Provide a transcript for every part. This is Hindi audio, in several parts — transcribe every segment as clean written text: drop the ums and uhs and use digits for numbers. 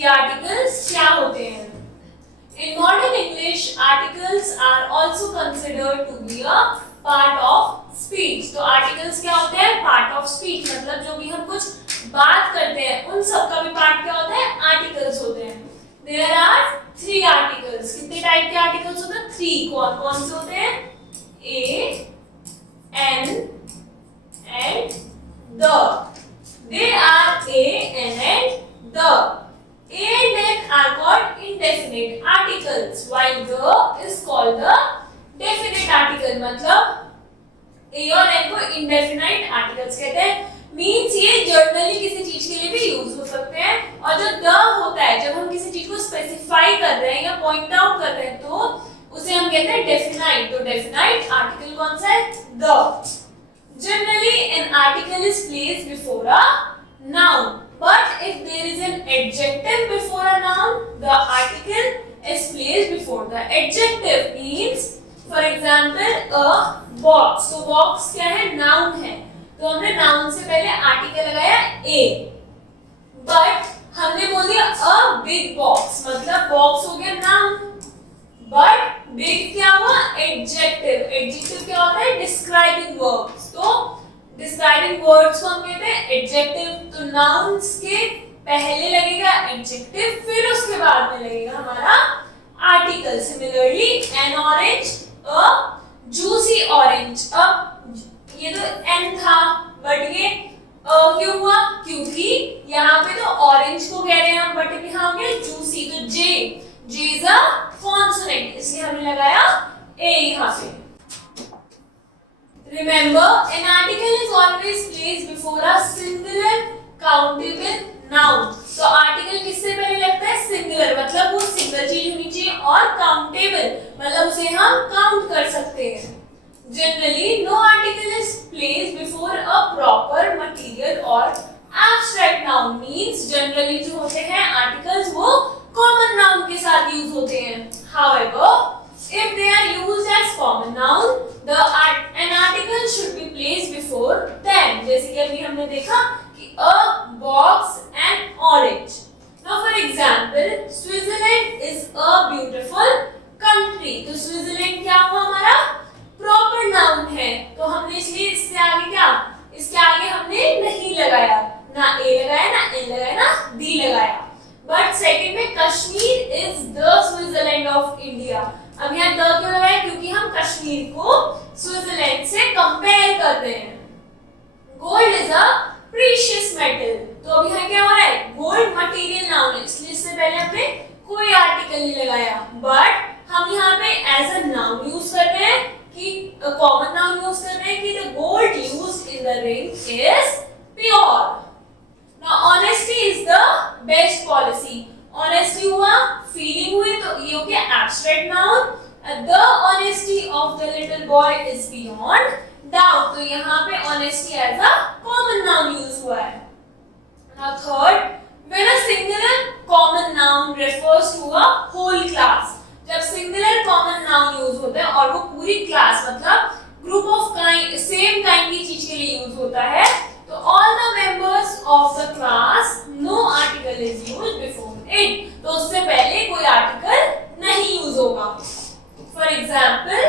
कि आर्टिकल्स क्या होते हैं। In modern English, articles are also considered to be a part of speech. तो articles क्या होते हैं? Part of speech, मतलब जो भी हम कुछ बात करते हैं उन सब का भी पार्ट क्या होता है? Articles होते हैं। There are 3 articles. कितने टाइप के आर्टिकल्स होते हैं? 3. कौन कौन से होते हैं? A, N and the. They are A, N and the. A and N are called indefinite articles, while the is called the definite article. मतलब A और N को indefinite articles कहते हैं। मीन्स ये जनरली किसी चीज के लिए भी यूज हो सकते हैं, और जो द होता है जब हम किसी चीज को स्पेसिफाई कर रहे हैं या पॉइंट आउट कर रहे हैं तो उसे हम कहते हैं डेफिनाइट। तो डेफिनाइट आर्टिकल कौन सा है? The. Generally, an article is placed before a noun. But if there is an adjective before a noun, the article is placed before the adjective. Means, for example, a box. So box क्या है? Noun है. तो हमने noun से पहले article लगाया a. But हमने बोल दिया a big box. मतलब box हो गया noun. But big क्या हुआ? Adjective. Adjective क्या होता है? Describing words. तो डिस्क्राइबिंग वर्ड्स को हम कहते हैं एडजेक्टिव। तो नाउन्स के पहले लगेगा एडजेक्टिव, फिर उसके बाद में लगेगा हमारा आर्टिकल। सिमिलरली एन ऑरेंज, अ जूसी ऑरेंज। अब ये तो एन था बट ये क्यों हुआ? क्योंकि यहाँ पे तो ऑरेंज को कह रहे हैं हम, बट यहाँ हो गया जूसी। तो जे इज अ कॉन्सोनेंट, इसलिए हमने लगाया ए यहाँ पे। Remember, an article is always placed before a singular countable noun. तो article किससे पहले लगता है? Singular, मतलब वो सिंगल चीज होनी चाहिए, और countable मतलब उसे हम काउंट कर सकते हैं। Generally, no article is placed before a proper material or abstract noun. Means generally जो होते हैं articles वो common noun के साथ यूज होते हैं। However, if they are used as common noun, an article should be placed before them. जैसे कि अभी हमने देखा कि a box and orange. Now for example, Switzerland is a beautiful country. तो Switzerland क्या हुआ हमारा? Proper noun है, तो हमने इसलिए इससे आगे क्या? इसके आगे हमने नहीं लगाया, ना a लगाया, ना n लगाया, ना d लगाया। But second में Kashmir is the Switzerland of India. अब यहाँ द क्यों लगाया? क्योंकि हम कश्मीर को स्विट्जरलैंड से कंपेयर कर रहे हैं। Gold is a precious metal. तो अब यहाँ क्या हो रहा है? गोल्ड मटेरियल नाउन है, इसलिए इससे पहले हमने कोई आर्टिकल नहीं लगाया, बट हम यहाँ पे एज अ नाउन यूज कर रहे हैं कि कॉमन नाउन यूज कर रहे हैं कि the gold used in the ring is pure. Now honesty is the best policy. Honesty हुआ, फीलिंग हुई, तो ये हो गया abstract noun. The honesty of the little boy is beyond doubt. तो यहाँ पे honesty as a common noun use हुआ है। Now third, when a singular common noun refers to a whole class. जब सिंगुलर कॉमन नाउन यूज होता है और वो पूरी क्लास मतलब group of kind same kind की चीज के लिए यूज होता है, तो all the members of the class no article is used before it. तो उससे पहले कोई आर्टिकल नहीं यूज होगा। For example,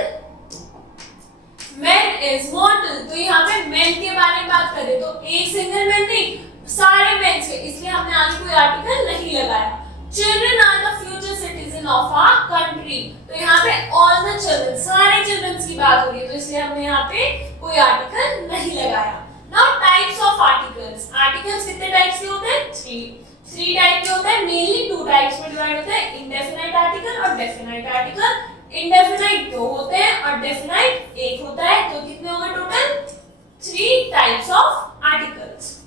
man is mortal. तो यहाँ पे मैन के बारे में बात करें तो एक सिंगल मैन नहीं, सारे मेंस के, इसलिए हमने आगे कोई आर्टिकल नहीं लगाया। Children are the future citizen of our country. तो यहाँ पे ऑल द चिल्ड्रन, सारे चिल्ड्रंस की बात हो रही है, तो इसलिए हमने यहाँ पे कोई आर्टिकल नहीं लगाया। Now types of articles. Articles कितने टाइप्स के होते हैं? 3 टाइप के होते हैं। मेनली 2 टाइप्स में डिवाइड होते हैं, इंडेफिनाइट आर्टिकल और डेफिनाइट आर्टिकल। इंडेफिनाइट 2 होते हैं और डेफिनाइट 1 होता है। तो कितने हो गए total? 3 types of articles.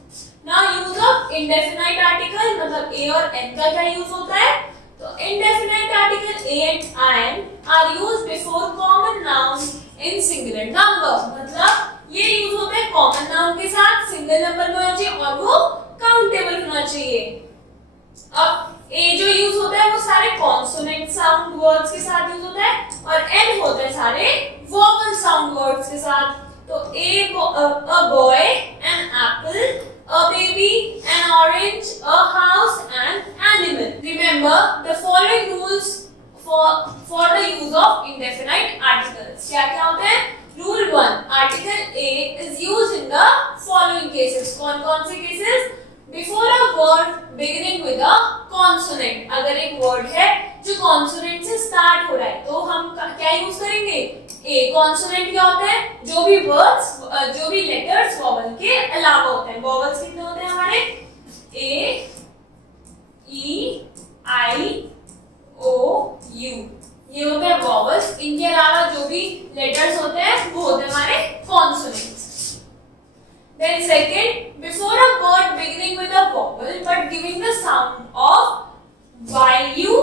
Now use of indefinite article, मतलब a और n का क्या यूज होता है? तो indefinite article a and n are used before common noun in singular number. मतलब ये यूज होते हैं कॉमन नाउन के साथ, सिंगल नंबर में होना चाहिए और वो काउंटेबल होना चाहिए। अब ए जो यूज होता है वो सारे कॉन्सोनेंट साउंड वर्ड्स के साथ यूज होता है, और एन होता है सारे वोवल साउंड वर्ड्स के साथ। तो a boy, an apple, a baby, an orange, a house, an animal। Consonant. अगर एक वर्ड है जो कॉन्सोनेंट से स्टार्ट हो रहा है तो हम क्या यूज करेंगे? ए। कॉन्सोनेंट क्या होता है? जो भी वर्ड्स, जो भी लेटर्स वॉवल के अलावा होते हैं। वॉवल्स कितने होते हैं हमारे? ए, ई, आई, ओ, यू, ये होते हैं वॉवल्स। इनके अलावा जो भी लेटर्स होते हैं वो होते हैं हमारे consonants. Then second, before a word beginning with a vowel but giving the sound of y-u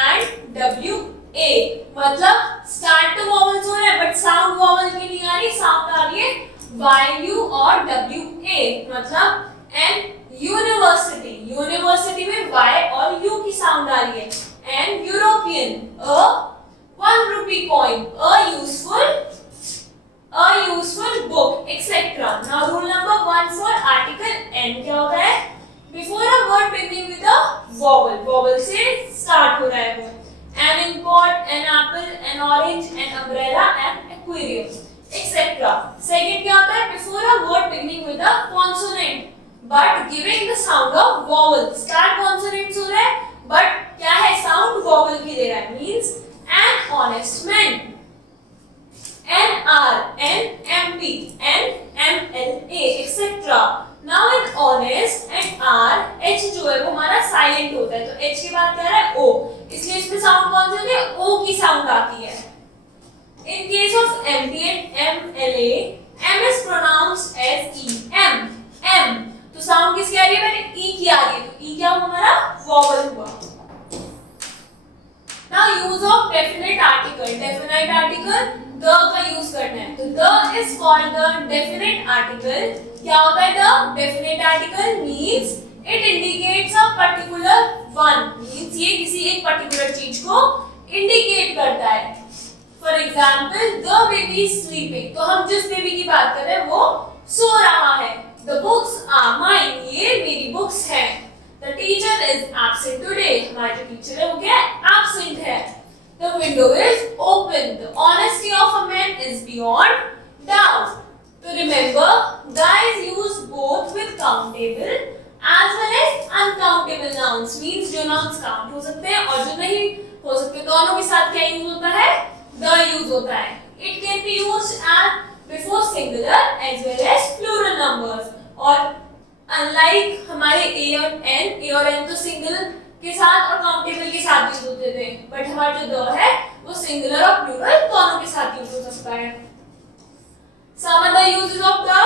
and w-a, मतलब start तो vowels हो रहे हैं but sound vowel की नहीं आ रही, sound आ रही है y-u और w-a, मतलब and university, university में y और u की sound आ रही है, and European, a 1 rupee coin, a useful book, etc. Now rule number 1 for article n क्या होता है? Before a word beginning with a vowel, vowel से start हो रहा है वो। An import, an apple, an orange, an umbrella, an aquarium, etc. Second क्या होता है? Before a word beginning with a consonant but giving the sound of vowel, start consonants हो रहा है but क्या है? Sound vowel की दे रहा है, means an honest man, NR, NMP, NMLA, etc. Now in honest and R, H जो है वो हमारा साइलेंट होता है, तो H के बाद क्या है? O, इसलिए इसमें साउंड कौन सी होती है? O की साउंड आती है। In case of MP and MLA, M is pronounced as E, M, M, तो साउंड किसकी आ रही है? मैंने E की आ रही है, तो E क्या हुआ हमारा? वॉवल हुआ। Now use of definite article, definite article the का यूज करना है, तो the is called the definite article। क्या होता है the? Definite article means it indicates a particular one, means ये किसी एक particular चीज को indicate करता है। For example, the baby is sleeping, तो हम जिस बेबी की बात कर रहे हैं वो सो रहा है। The books are mine, ये मेरी बुक्स हैं। The teacher is absent today, हमारा जो टीचर है वो क्या है? Absent है। The window is open. The honesty of a man is beyond doubt. To remember, the is used both with countable as well as uncountable nouns. Means जो nouns count हो सकते हैं और जो नहीं हो सकते, दोनों के साथ क्या use होता है? The use होता है। It can be used as before singular as well as plural numbers. और unlike हमारे A और N तो single के साथ और काउंटेबल के साथ यूज होते थे, बट हमारा जो द है वो सिंगुलर और प्लूरल दोनों के साथ यूज हो सकता है। Some other uses of the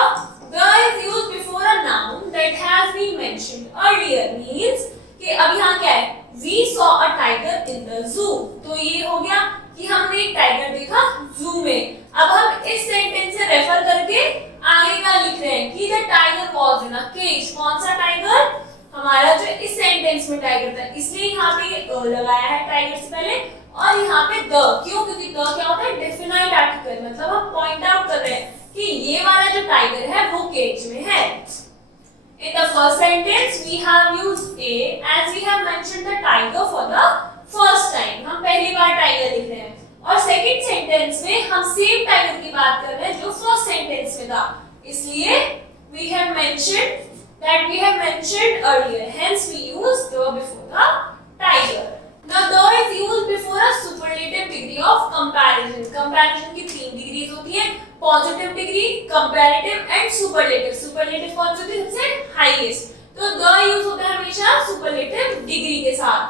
is used before a noun that has been mentioned earlier, means कि अब यहाँ क्या है? We saw a tiger in the zoo, तो ये हो गया कि हमने एक टाइगर देखा जू में। अब हम इस सेंटेंस से रेफर करके आगे का लिख रहे हैं कि the tiger was in a cage। कौन सा टाइगर? हमारा जो इस सेंटेंस में टाइगर था, इसलिए यहाँ पे लगाया है टाइगर से पहले, और यहाँ पे द। क्यों? क्योंकि द क्या होता है? डेफिनाइट आर्टिकल, मतलब हम पॉइंट आउट कर रहे हैं कि ये वाला जो टाइगर है वो केज में है। In the first sentence we have used a as we have mentioned the tiger for the first time, हम पहली बार टाइगर लिख रहे हैं, और सेकंड सेंटेंस में हम सेम टाइगर की बात कर रहे हैं जो फर्स्ट सेंटेंस में था, इसलिए we have mentioned that we have mentioned earlier, hence we use the before the tiger. Now the is used before a superlative degree of comparison. Comparison की 3 डिग्रीज होती है, positive degree, comparative and superlative. Superlative कौन सी होती है? सबसे हाईएस्ट, तो the यूज होता है हमेशा सुपरलेटिव डिग्री के साथ।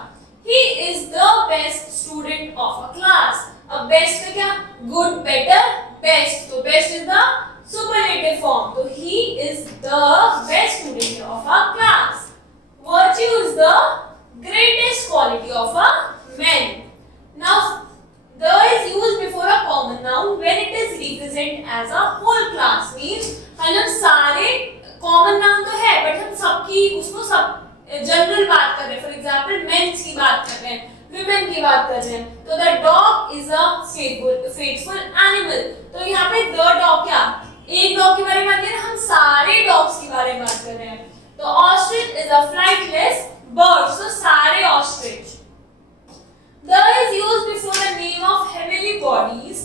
He is the best student of a class. अब बेस्ट का क्या? गुड, बेटर, बेस्ट, तो best is the superlative form, so he is the best student of our class. Virtue is the greatest quality of a man. Now the is used before a common noun when it is represent as a whole class, means हम सारे common noun तो है but हम सबकी उसको सब जनरल बात कर रहे हैं। फॉर एग्जाम्पल मेंस की बात कर रहे हैं, विमेन की बात कर रहे हैं, तो the dog is a faithful animal, तो यहाँ पे द डॉग क्या? एक डॉग के बारे में बात कर रहे हैं, हम सारे डॉग्स के बारे में बात कर रहे हैं। तो ostrich is a flightless bird, so सारे ostrich. The is used before the name of heavenly bodies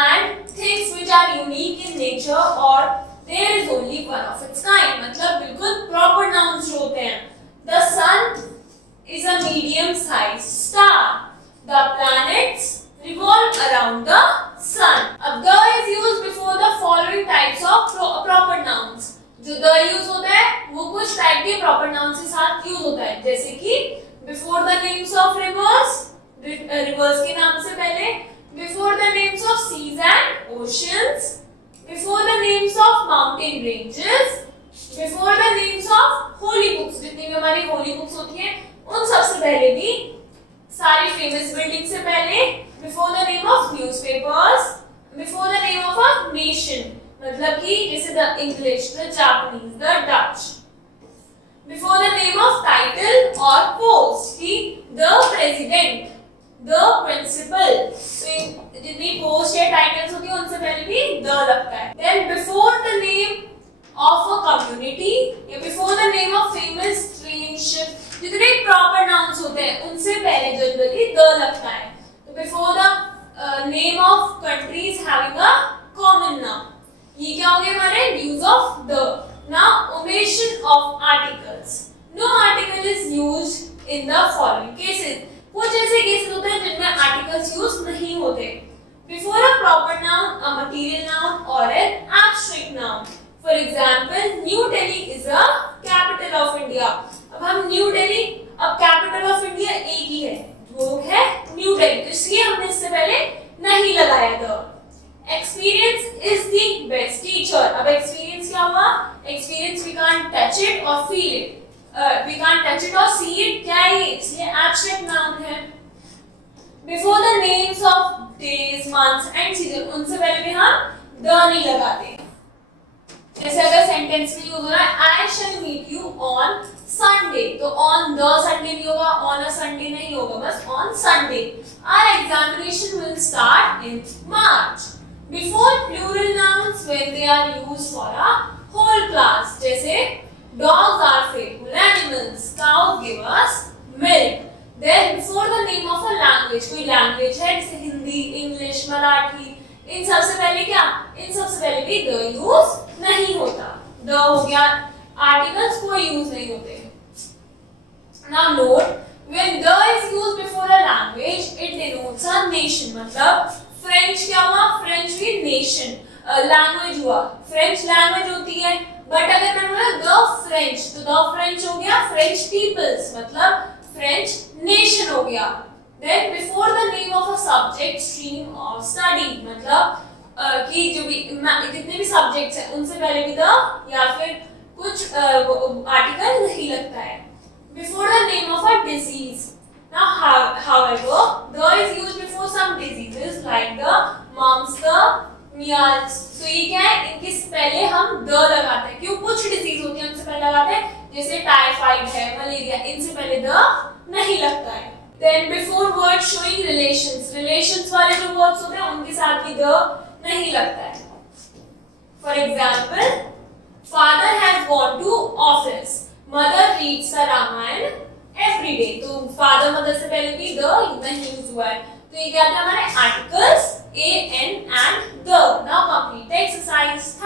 and things which are unique in nature or there is only one of its kind, मतलब बिल्कुल proper nouns जो होते हैं। The sun is is a medium-sized star. The planets revolve around the sun. अब the is used before the following types of proper nouns. जो the use होता है वो कुछ टाइप के proper nouns के साथ यूज होता है, जैसे कि before the names of rivers, rivers के नाम से पहले, before the names of seas and oceans, before the names of mountain ranges, before the names of holy books, जितनी भी हमारी holy books होती हैं उन सबसे पहले भी, सारी famous buildings से पहले, before the name of newspapers, before the name of a nation, मतलब कि जैसे the English, the Japanese, the Dutch, before the name of title or post, कि the president, the principal, तो जितनी पोस्ट या टाइटल्स होती है उनसे पहले भी the लगता है. Then before the name of a community या before the name of famous train ship, जितने प्रॉपर नाउन्स होते हैं उनसे पहले जनरली the लगता है. तो before the name of countries having a common noun, ये क्या हो गया हमारे use of the. Now omission of articles. No article is used in the following cases. कुछ ऐसे केसेस होते हैं जिनमें आर्टिकल्स यूज नहीं होते. Before a proper noun, a material noun or an abstract noun. For example, New Delhi is a capital of India. अब हम न्यू दिल्ली, अब कैपिटल ऑफ इंडिया एक ही है, वो है न्यू दिल्ली, तो इसलिए हमने इससे पहले नहीं लगाया था. Experience is the best teacher. अब experience क्या हुआ? Experience we can't touch it or feel it. We can't touch it or see it. क्या है? इसलिए abstract noun है. Before the names of days, months and season, उनसे पहले भी हम the नहीं लगाते. जैसे अगर सेंटेंस में यूज हो रहा है I shall meet you on Sunday, तो on the Sunday नहीं होगा, on a Sunday नहीं होगा, बस on Sunday. Our examination will start in March. Before plural nouns when they are used for a whole class, जैसे dogs are faithful animals, cows give us milk. Then before the name of a language, कोई language है जैसे हिंदी, इंग्लिश, मराठी, इन सबसे पहले क्या? इन सबसे पहले भी the use नहीं होता. the हो गया, articles कोई use नहीं होते. Now note, when the is used before a language, it denotes a nation. मतलब फ्रेंच क्या हुआ? फ्रेंच भी नेशन, लैंग्वेज हुआ. फ्रेंच लैंग्वेज होती है, बट अगर मैं बोला द फ्रेंच, तो द फ्रेंच हो गया फ्रेंच पीपल्स, मतलब फ्रेंच नेशन हो गया. Then before the name of a subject, stream or study, मतलब कि जो भी जितने भी सब्जेक्ट्स हैं उनसे पहले भी द या फिर कुछ आर्टिकल नहीं लगता है. Before the name of a disease. Now, however, the is used before some diseases like the mumps, the measles. तो ये क्या है? इनके पहले हम the लगाते हैं. क्यों? कुछ डिजीज होती है उनसे पहले लगाते हैं, जैसे टाइफाइड है, मलेरिया, इनसे पहले the नहीं लगता है. Then before words showing relations, relations वाले जो words होते हैं उनके साथ भी the नहीं लगता है. For example, father has gone to office. Mother reads the Ramayana every day. तो father mother से पहले भी the नहीं यूज हुआ है. तो ये क्या था हमारे articles a, n and the. Now complete the exercise.